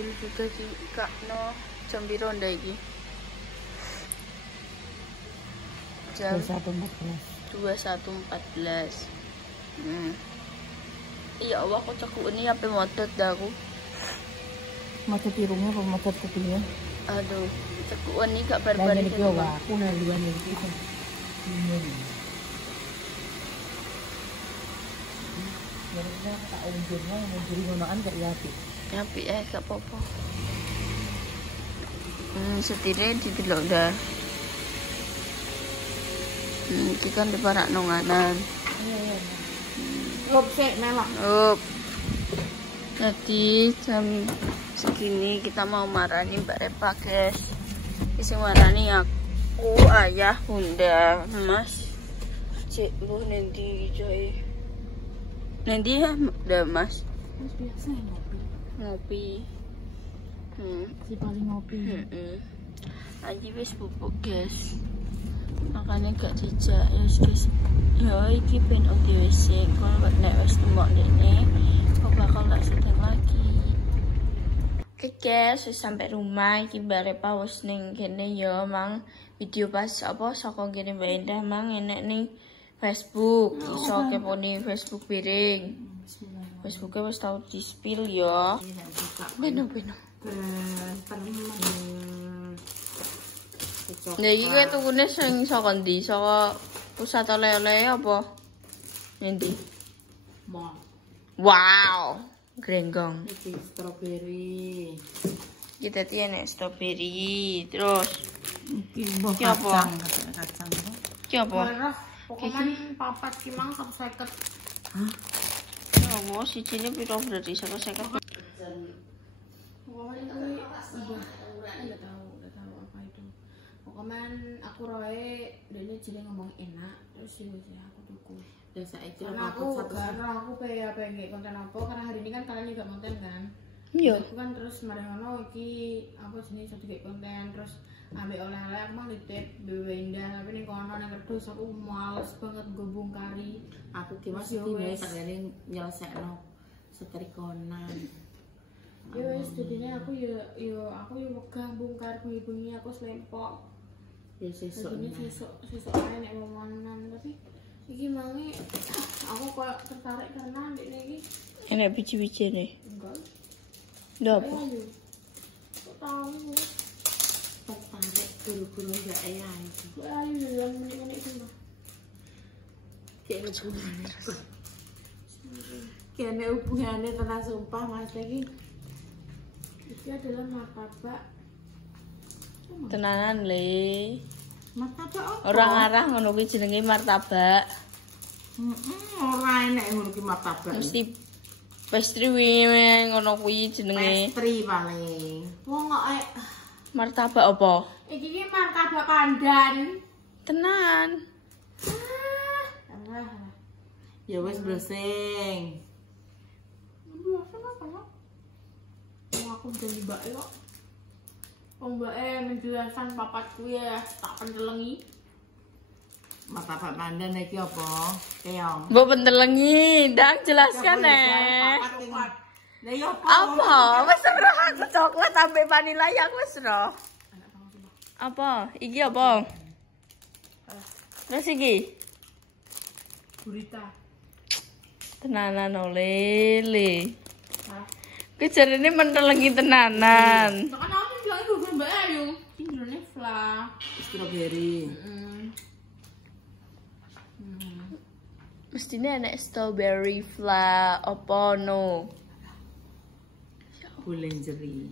mobil juga di Kakno. Jam piro ndak iki? Jam 21.14. Iya, aku cekuk ini apa motot dah aku. Motot irungnya apa motot kupingnya? Aduh, cekuk ini gak barbar iki. Aku naluan iki. Jadi tak unjurnya menjadi ngonoan gak yapi. Yapi gak apa-apa. Setirnya didelok dah. Iki kan diparak nonganan. Iya. Lop sik melak. Lop. Jadi jam segini kita mau marani Mbak Repa, guys. Isi marani aku, ayah, bunda, mas. Cek lu nanti coy. Nanti ya udah mas. Mas biasa ngopi. Si paling ngopi. Aji wis bubuk, guys. Makanya gak dijak ya guys. Ya iki ben OTWC. Kalau nek wis temok dene kok bakal gak sedang lagi. Oke guys, wis sampai rumah. Iki Mbak Repa wis ning kene ya mang video pas apa saka kene Mbak Endah mang enek ning Facebook. Iso keponi Facebook piring. Facebooknya wis tau di spill ya. Beno. Nah, iki kowe tukune sing saka ndi? Saka pusat oleh-oleh apa? Endi? Mall. Wow, grenggong. Iki strawberry. Kita tiene strawberry, terus Iki apa? Kacang. Ki apa? Pokoknya papat ki mang 150. Hah? Ya Allah, sijine piro berarti 150. Pokoknya itu udah tahu apa itu. Pokoknya aku roe dene jenenge ngomong enak terus ya aku tuku. Dan saiki karena aku pengen konten apa karena hari ini kan kalian juga konten kan. Iya. Aku kan terus mari ngono iki apa jenis satu konten terus ambil oleh-oleh aku mah ditip Indah tapi ning kono nang kerdus aku males banget gobung kari. Aku ki masih dine sakjane nyelesekno setrikonan. Ya wis dene aku aku wegah bongkar bengi-bengi aku slempok. Ya sesuk ae nek momonan tapi iki mangi aku koyo tertarik karena ndek iki enak biji-bijine. Enggak. Ndak apa? Kok tahu tertarik guru-guru enggak ya itu. Ayo yang menit-menit itu mah. Kene hubungannya tenan sumpah Mas iki. Iki adalah martabak. Tenanan le. Martabak apa? Orang arah ngono kuwi jenenge martabak. Ora enek ngono ki martabak. Mesti pastry wi ngono kuwi jenenge. Pastry paling. Wong kok Martabak apa? Iki ki martabak pandan. Tenan. Ya wis brosing. Brosing apa ya? Aku jadi mbak kok. Mbak menjelaskan papatku ya tak pentelengi. Martabak pandan iki apa? Keong. Mbok pentelengi, ndang jelaskan Lah ya apa? Wis ora aku coklat sampai vanila ya wis ora. Apa? Iki apa? Terus iki? Gurita. Tenanan oleh. Kuwi jarene mentelengi tenanan. Kan aku bilang iku Mbak Ayu. Ini fla. Strawberry. Mestinya enak strawberry fla apa no? Bulenjeri.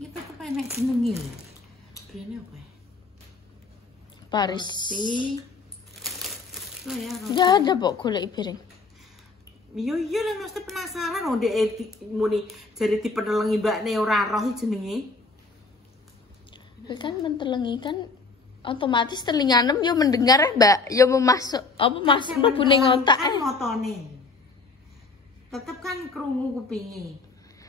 Iki tetep enek jenenge lho. Brene apa ya? Paris. Oh ya. Enggak ada kok golek piring. Iya lah mesti penasaran ndek muni jare dipenelengi mbakne ora roh jenenge. Kan mentelengi kan otomatis telinga yo mendengar ya, Mbak. Yo memasuk apa masuk mlebu ning otak kan motone. Tetep kan krungu kupinge.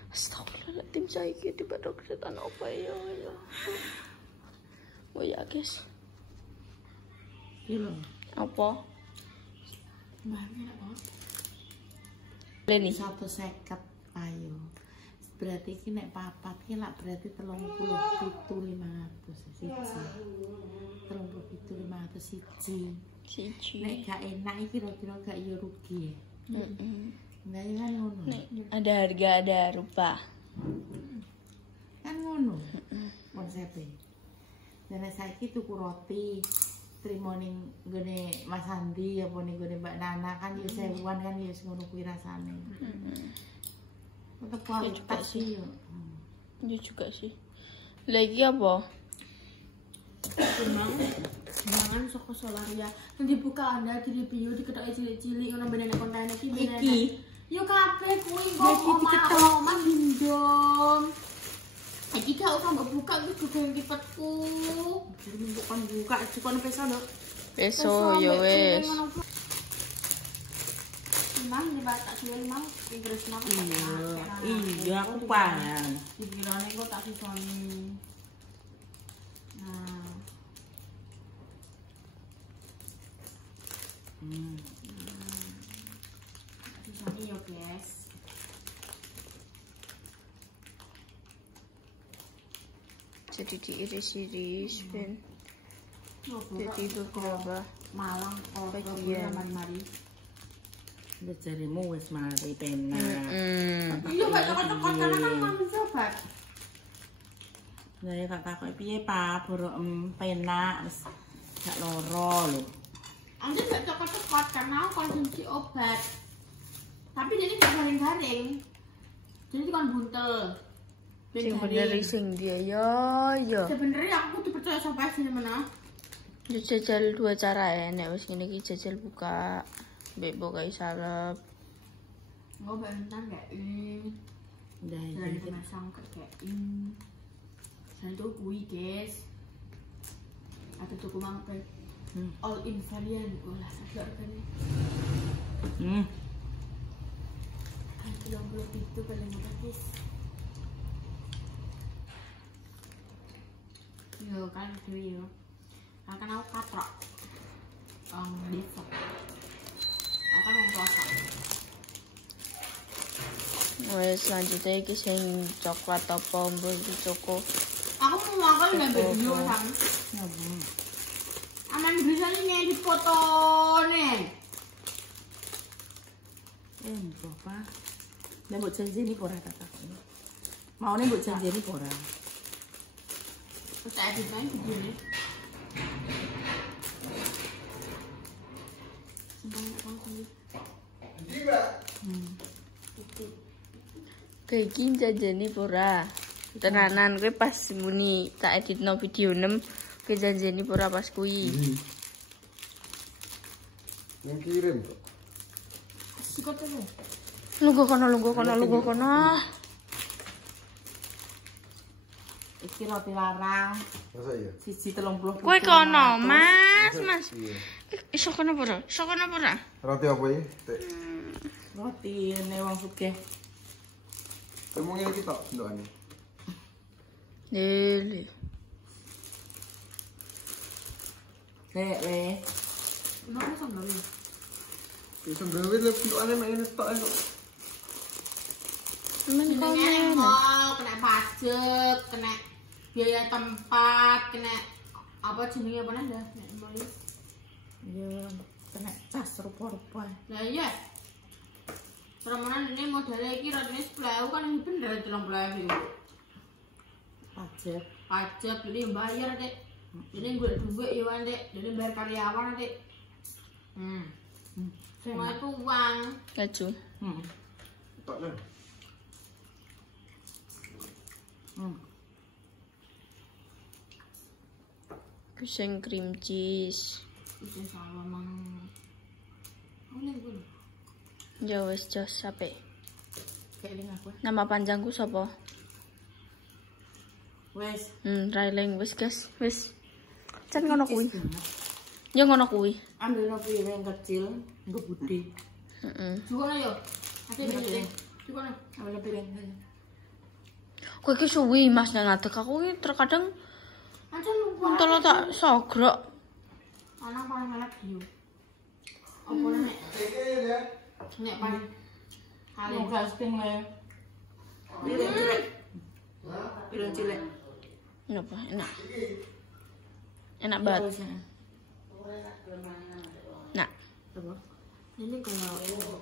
Astagfirullahaladzim saya iki tiba-tiba kesetan apa ya. Oh ya, guys. Iya. Apa? Mbakne apa? Leni 150 ayo. Berarti iki nek papat ki lak berarti 37.500 siji. 37.500 siji. Siji. Nek gak enak iki kira-kira gak ya rugi. Enggak ya kan ngono. Nek ada harga ada rupa. Kan ngono. Konsepe. Dan saiki tuku roti trimo ning nggone Mas Andi apa ning nggone Mbak Nana kan ya 1000-an kan ya ngono kuwi rasane. Tetep kualitas sih yo. Iya juga sih. Lagi apa? Jangan soko Solaria. Nanti buka Anda di review diketok cilik-cilik ngono benene konten iki benene. Iki Yo kabeh kuwi kok iki diketok omah dindom. Iki gak usah mbok buka iki juga yang kipetku. jadi bukan buka cukup peso nduk. Peso ya wes. Imam di tak jual Imam Inggris nang. Iya, aku paham. Dikirane kok tak sisoni. Nah. Sisoni yo, guys. Jadi diiris-iris ben. Jadi beberapa Malang bagian. mari-mari. Wis jarimu wis mari penak. Iya, gak cocok-cocok karena kan mau sobat. Lah ya tak takoki piye, Pak? Borok penak wis gak loro lho. Anjir gak cocok-cocok karena aku konsumsi obat. Tapi jadi gak garing-garing. Jadi kan buntel. Sing bener sing dia yo. Sebenarnya aku tuh percaya sampai sini mana. Yo jajal dua cara ya nek wis ngene iki jajal buka mbek bokai salep. Enggak bentar gak Udah Selain iki. masang kayak Selain itu kui guys. Atau tuku mangkok all in varian. Ulah ada organik. Kalau itu paling murah guys. Yo kan itu yo. Akan aku kaprok. Default. Aku kan mau puasa. Wes selanjutnya iki sing coklat apa mbok iki coko. Aku mau makan ngambil dulu kan. Ya Bu. Aman bisa nih di foto nih. Mbok, Pak. Nek mbok janjeni ora tak takoni. Maune mbok janjeni ora. Kita edit main video nih. Kayak gini janjani pura. Tenanan gue pas muni tak editno video 6 ke janjani pura pas kuwi. Yang kirim kok. Sikot tuh. Lungguh kono. Iki roti larang. Masa iya? Siji 30. Kowe kono, Mas. Iya. Iso kono pura? Roti apa ini? Tek. Roti ne wong sugih. Temu ngene iki tok ndokane. Lele. Le. Udah sama nih. Iso gawe lek ndokane mek ngene tok kok. Men Kena mall, kena pajak, kena biaya tempat, kena apa jenisnya apa dah? Nek mall. Ya kena cas rupa-rupa. Lah iya. Permohonan ini modelnya iki rotine 10.000 kan ini bener 30.000. Pajak ini bayar dek. Ini gue duit ya kan dek. Jadi bayar karyawan dek. Semua itu uang. Laju. Tok lho. Kuseng cream cheese. Bisa salah mang. Oleh gue. Ya wes jos sampai. Keling aku. Nama panjangku sapa? Wes. Railing wes guys, wes. Can ngono kuwi. Ya ngono kuwi. Ambil piring kecil, nggo budi. Juga yo. Ate piring. Juga nih. Ambil piring. Kowe iki suwi Mas nang ngadeg aku iki terkadang Aja lupa. untolo tak sogrok. Anak paling enak view. Apa nek? Nek paling kali Yang casting le. Pilih cilik. Pilih cilik. Kenapa? Enak. Enak banget. Nah, Apa? Ini kalau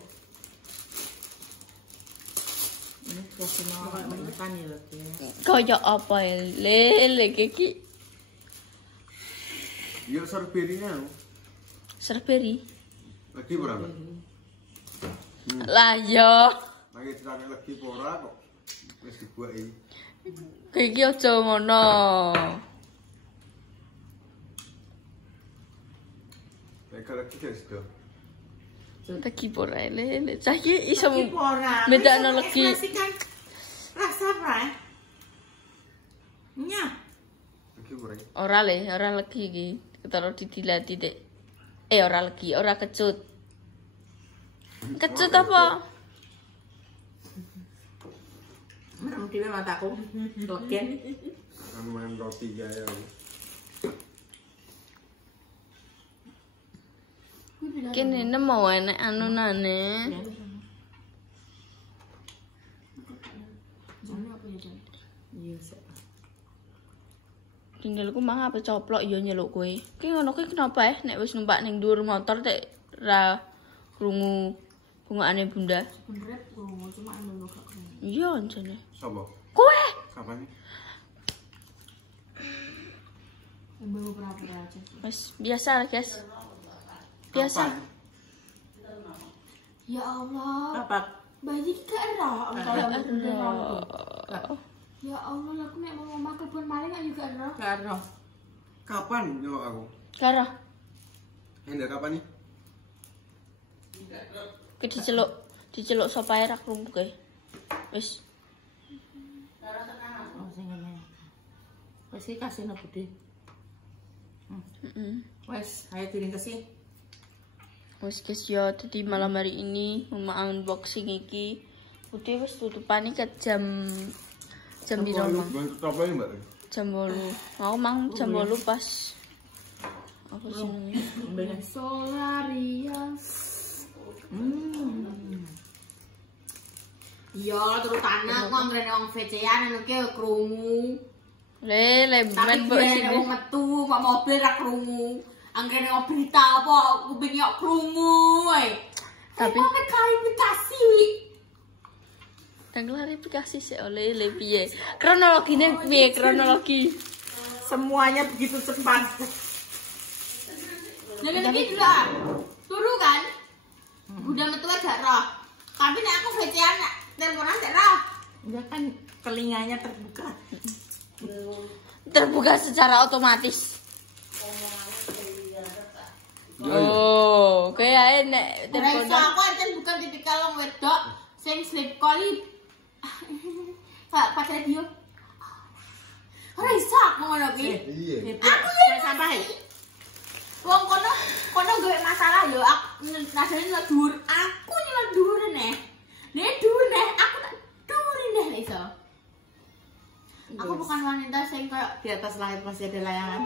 Ini suasana kayak makan ya loh. kaya apa ya? Lele kiki. Yuk strawberry-nya. Strawberry. Lagi berapa? Lah yo. Lagi ditanya lagi pora kok. Wis dibuaki. Kiki aja ngono. Lagi lagi guys do. Lagi pora lele. Saiki iso Lagi pora. bedakno legi. Ekspresikan rasa apa? Nya. Lagi pora. Ora legi iki. Ketara didilati Dik. Ora legi, ora kecut. Kecut apa? Merem dhewe mataku. Dogen. Anu makan roti ya. Kene nemu enek anunane. Jangan apa ya, Jan? Iya, sik. Tinggalku mang apa coplok ya nyeluk kowe. Ki ngono kuwi kenapa nek wis numpak ning dhuwur motor tek ra krungu bungane Bunda. Sebenernya krungu cuma anu gak krungu. Iya jane. Sopo? Kowe Kapan nih? Yang baru pura-pura aja. wis biasa lah, guys. Biasa. Kapan? Ya Allah, Apa? bayi gak erah. Ero. Ya Allah, aku nek mau ngomong kebun maling gak juga erah. Karo. Kapan nyelok aku? Karo, Hendak kapan nih? ki diceluk sapa ae ra krungu kowe. Wis. Oh, sing ngene. Wis iki kasih nang Bude. Heeh. Wes, ayo piring kesih. Wis guys ya, dadi malam hari ini mau unboxing iki. Udah wis tutupane ke jam piro, Mang? Apa ini mbak? Jam 8. Mau mang jam 8 pas apa jenenge? Bener. Solaria. Iya, terus anak kok ngrene wong VC-an anu ki krungu. Le Tapi men mbok nek wong metu kok mobil ra krungu. Anggere wong berita apa kuping yo krungu ae. Tapi Kok klarifikasi. dan klarifikasi sih oleh le piye? Kronologine piye kronologi? Semuanya begitu cepat. Jadi iki lah. Turu kan? Udah metu gak roh. Tapi nek aku VC-an teleponan gak roh. Ya kan telinganya terbuka. Terbuka secara otomatis. Oh, kayak nek Telepon telepon aku aja bukan tipikal wong wedok sing sleep calling. Pak pas radio. Ora iso aku ngono ki. Iya. Aku ya sampah. Wong kono gawe masalah yo aku nadane nyelok dhuwur. Aku nyelok dhuwur neh. Nek dhuwur neh aku tak dhuwurin neh lek iso. Aku bukan wanita sing koyo Di atas langit masih ada layangan.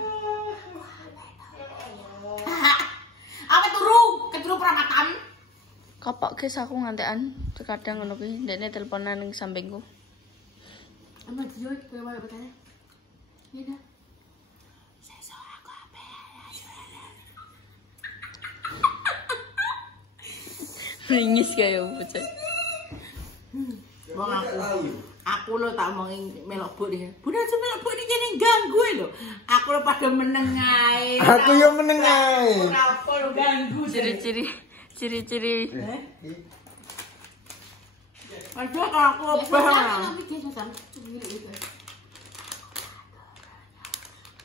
apa keturu peramatan. kapok guys aku ngantekan terkadang ngono kuwi ndekne teleponan ning sampingku. Amat yo kowe malah bertanya. Ya dah. Ringis kaya bocah. Wong aku lo tak omongi melok Bu dia. Bunda aja melok Bu iki kene ganggu lho. Aku lo pada meneng ae. Aku yang meneng ae. Ora apa lo ganggu. Ciri-ciri Aduh kalau aku obah. Tapi dia datang.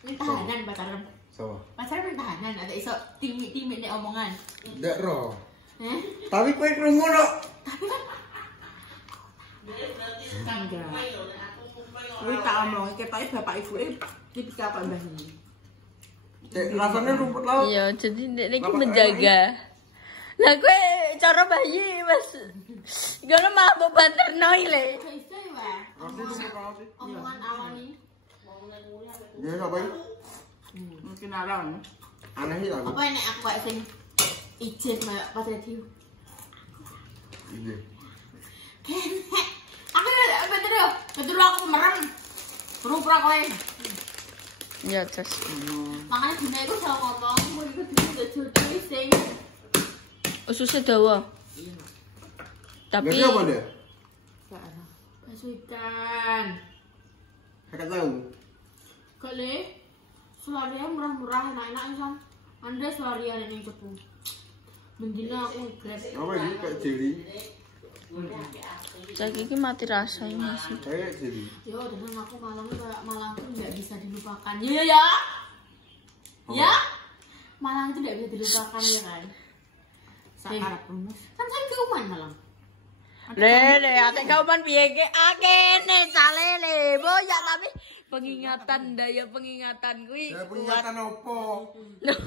Ini tahanan pacaran. Sama. Pacaran tahanan ada iso timit-timit nek omongan. Ndak roh. Eh? Tapi kowe krungu kok. Enggak. Kuwi tak omongi ketoke bapak ibuke tipikal Pak Mbah ini. Cek rasanya rumput laut. iya, jadi ndekne iki menjaga. Lah kowe cara bayi Mas. Ngono malah mbok banterno ile. Iso ya, omongan awal ini. Dia apa ini? Mungkin arang. Aneh sih aku. Apa nek aku kayak sing izin pas radio. Iya. Aku bener aduh. Betul aku merem. Pura-pura kowe. Ya, Jas. Makanya dina iku salah ngomong, kowe iku dadi jodoh sing. Ususnya dawa. Iya. Tapi Ngerti apa dia? Bakso ikan. Kakak tahu. Kale. Selaria murah-murah enak-enak San. Anda selaria ning cepu. Mendina aku grab. Apa ini kayak jeli? saiki iki mati rasa ya masih. Kayak jeli. Yo, dengan aku Malang tuh nggak bisa dilupakan. Iya ya. Ya. Malang itu nggak bisa dilupakan ya kan. Sakarep Mas. Kan saya keuman Malang. Lele, ate kauman piye ke akene salele. Boya tapi pengingatan daya pengingatan kuwi. Ya pengingatan opo?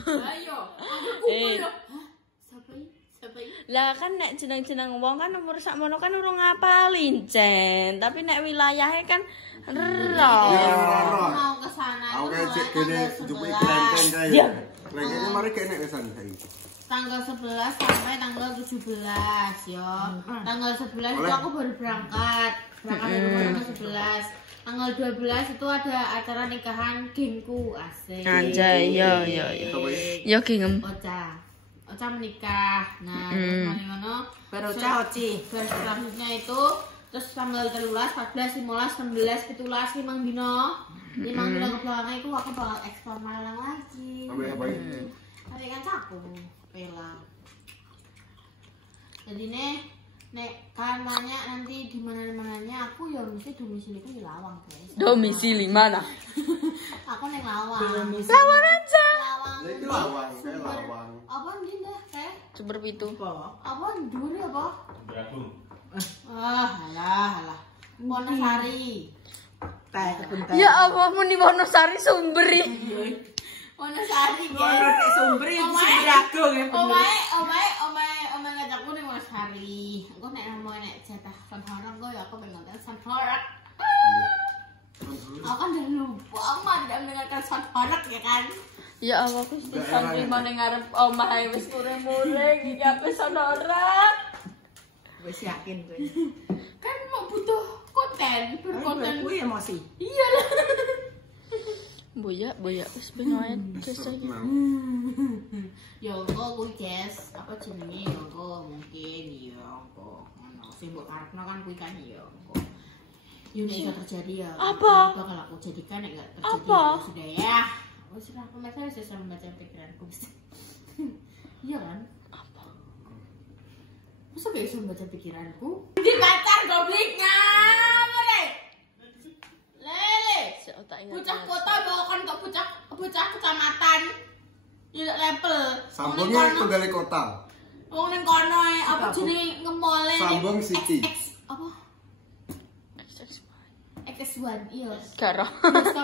Ayo, aku kumpul yo. Hah? Siapa ini? Siapa ini? Lah kan nek jeneng-jeneng wong kan umur sakmono kan urung ngapalin, Cen. Tapi nek wilayahnya kan ero. Ya Aku ora. mau ke sana Aku itu kayak mulai cek gini tanggal jupuk 11. klenteng Ya. kayak. Klentengnya mari kene kesan saiki. Tanggal 11 sampai tanggal 17 yo. Tanggal 11 itu Oleh. aku baru berangkat. Berangkat dari rumah tanggal 11. Tanggal 12 itu ada acara nikahan gengku, asik. Anjay, yo. Apa ya? Yo gengem. Ocha menikah. Nah, terus mari ngono Baru Oci. terus selanjutnya itu terus tanggal 13, 14, 15, 16, 17, 5 dino. 5 dino ke belakang itu aku bakal ekspor Malang lagi. Sampai apa ini? Tapi kan caku, Pela. Jadi nek kalian tanya nanti di mana-mananya aku ya mesti domisiliku di Lawang, guys. Domisili mana? Aku neng Lawang. Lawang aja. Lawang. Lah iki lawang, kayak lawang. Apa nih dah kayak? Sumber pitu. Apa dulu apa? Alah. Wonosari. Teh kebun teh. Ya Allah, muni Wonosari sumberi. Wonosari, Ora guys. nek sumber ya sumber agung ya. Omae ngajakku ning Wonosari. Engko nek mau nek jatah sanharak kok ya aku pengen nonton sanharak. Aku kan udah lupa, mah tidak mendengarkan sanharak ya kan. Ya Allah, Gusti sampai mana ngarep omahe wis mure-mure iki ape sonora. Wis yakin kowe. Kan mau butuh konten, berkonten. Kuwi emosi. Iya lah. Boya wis ben wae jasa iki. Ya engko kuwi Jess, apa jenenge ya engko mungkin ya engko ngono. Sing mbok karepno kan kuwi kan ya engko. Yo nek iso terjadi ya. Apa? Bakal aku jadikan nek enggak terjadi Apa? ya sudah ya. Wis ora aku masih bisa membaca pikiranku. Iya kan? Apa? Masa gak bisa membaca pikiranku? Di pacar gobliknya, Lele. Lele. Si otak ingat. Bocah kota bawakan ke bocah kecamatan. Iya level. Sambungnya itu dari kota. Wong ning kono apa jenenge ngemole. Sambung City. Apa? XX1 iya. Karo.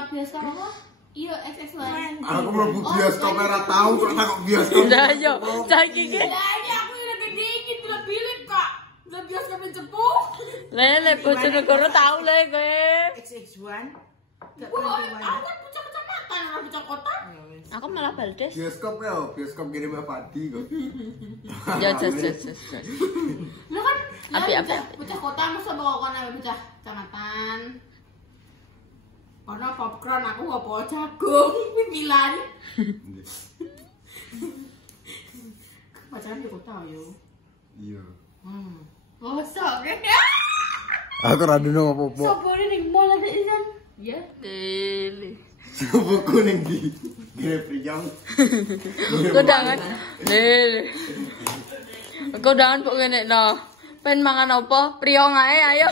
Biasa apa? Iya XX1. Aku mlebu bioskop ora tahu kok takok bioskop. Lah yo, saiki iki. Lah ini aku lagi dingin udah pilih kak. Udah biasa cepu. Lele Bojonegoro tau le kowe. XX1. Gak Wah, pernah aku kan bocah kecamatan, orang bocah kota. Aku malah Baldes. Bioskop ya, bioskop kirim Mbak Padi kok. Ya jas. Lu kan Api. bocah kota masa bawa kono bocah kecamatan. Karena popcorn aku gak bawa jagung, pimpilan. Pacaran di kota yo. Iya. Mosok ya. Aku ra dino apa-apa. Sopo ini ning mall ada isan. Ya. Lele. Buku ning di Gere Priang. Kodangan. Lele. Kodangan kok ngene no. Pen mangan apa? Priong ae ayo.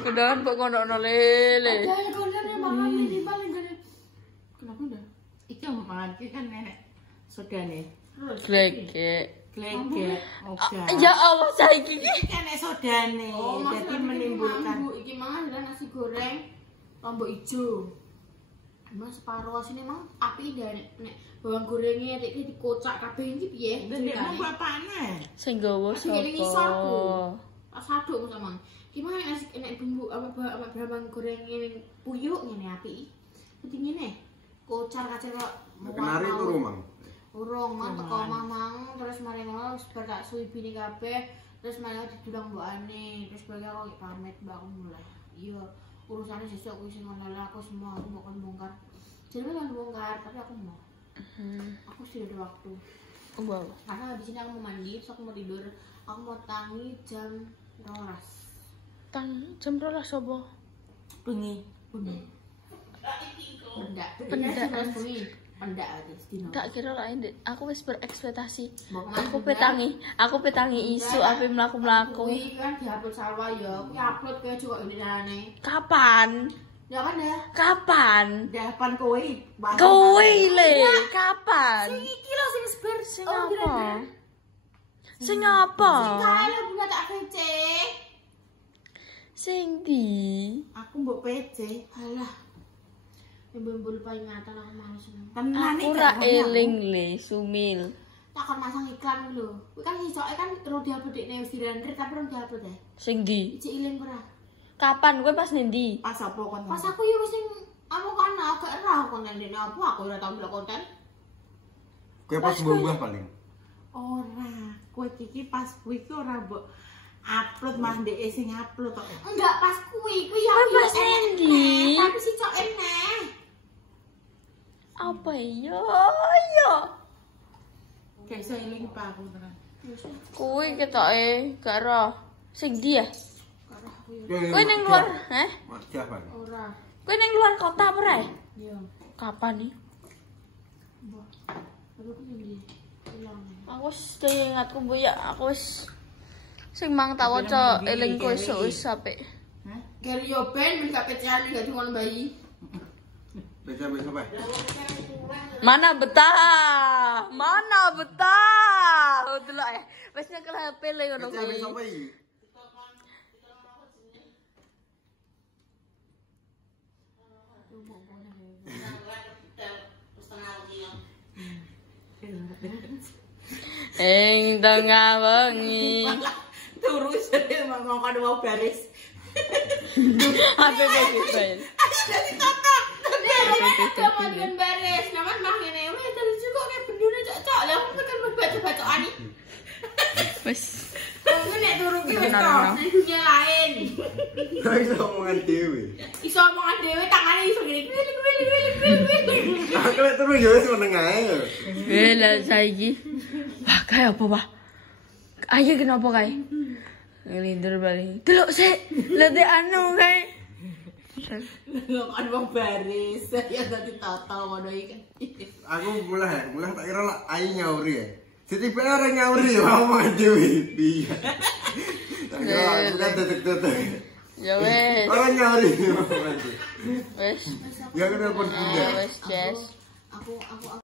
Kodangan kok ngono lele. Jangan kono makan ini paling gede. Kenapa udah? Iki omongan iki kan nenek sodane. Glege. Glegek, oga. Ya Allah saiki iki. Iki kan nek sodane. Mas, Jadi nanti menimbulkan Bu, iki mangan adalah nasi goreng lombok ijo. Mas separuh sini mang api dah nek bawang gorengnya iki dikocak kabeh iki piye? ndekmu bapakne. Sing gawa Sing ngene ngisorku. sapa? Tak saduk sama. Gimana nek bumbu apa bawang goreng ngene puyuk ngene api. Penting ngene. Kocar kacang kok Kenari itu rumang. urung man teko mamang terus mari ngono bar tak suwi bini kabeh Terus malah dibilang mbok ane, terus bagi aku pamit mbak aku mulai. Iya, urusannya sesuk aku sing ngono lah, aku semua aku mau kon bongkar. Jadi kan bongkar, tapi aku mau. Aku sudah ada waktu. Wow. Karena habis ini aku mau mandi, terus aku mau tidur. Aku mau tangi jam 12. Tangi jam 12 sobo. Bengi. Pendak. Pendak aja sedino. Tak kira lain deh. Aku wis berekspektasi. Mau kemana, Aku petangi isu api mlaku-mlaku. Kuwi kan diupload sawah ya. Kuwi upload kowe juga ini carane. Kapan? Ya kan ya? Kapan? Depan kowe. Kowe le, kapan? Sing iki lho sing sebar Sing apa? Sing apa? Kae bunga tak PC. Sing di. Aku mbok PC. Alah. Mbok lupa ingatan aku males. Tenan Aku ra eling le, Sumil. Tak kon masang iklan lho. Kuwi kan isoke kan terus diupload dekne wis dirender tapi ora diupload ya. Sing di. Iji iling ora. Kapan? Kowe pas nendi? Pas apa kon? Pas aku ya wis sing anu kan agak ora konten dene apa aku ora tau delok konten. Kowe pas mbah paling. Ora. Kowe iki pas kuwi ki ora mbok upload mah ndek sing upload kok. Enggak pas kuwi ya Pas nendi? tapi si cok eneh. Apa yo? Kayak iso eling Pak aku tenan. Kuwi ketoke gak ero. Sing di ya? Kowe ning luar, Mas Jafar. Ora. Kowe ning luar kota apa rae? Iya. Kapan nih? Mbah. Aku ku ndi? Ilang. Aku wis ingatku Bu ya, aku wis sing mang tak waca eling kowe wis sampe. Hah? Gary yo ben men gak pecehan gak cuma bayi. Besok apa? Mana betah? Mana betah? Delok wis nyekel HP le ngono Besok kuwi. apa iki? Ing tengah wengi. Terus mau kan mau baris. Apa begitu? Jadi kakak. Tapi ada dengan baris. Naman mah ngene weh terus juga kayak bendune cocok. Lah aku kan baca-bacaan iki. Wis. Aku nek turu ki wis tok di dunia lain. Kok iso omongan dhewe. Iso omongan dhewe tangane iso gini. Aku lek terus ya wis meneng ae. Lah saiki. Wah, kae apa, Pak? Ayo kenapa kae? Ngelindur balik. Delok sik. Lete anu kae. Kan mau baris. Ya dadi total ngono iki. Aku mulai tak kira lah ayo nyauri ya. Setipe orang nyauri ya omongan dhewe. Piye. Tak kira aku kan tetek-tetek. Ya wes. Orang nyauri omongan dhewe. Wes. Ya kan telepon bunda. Wes, Jess. Aku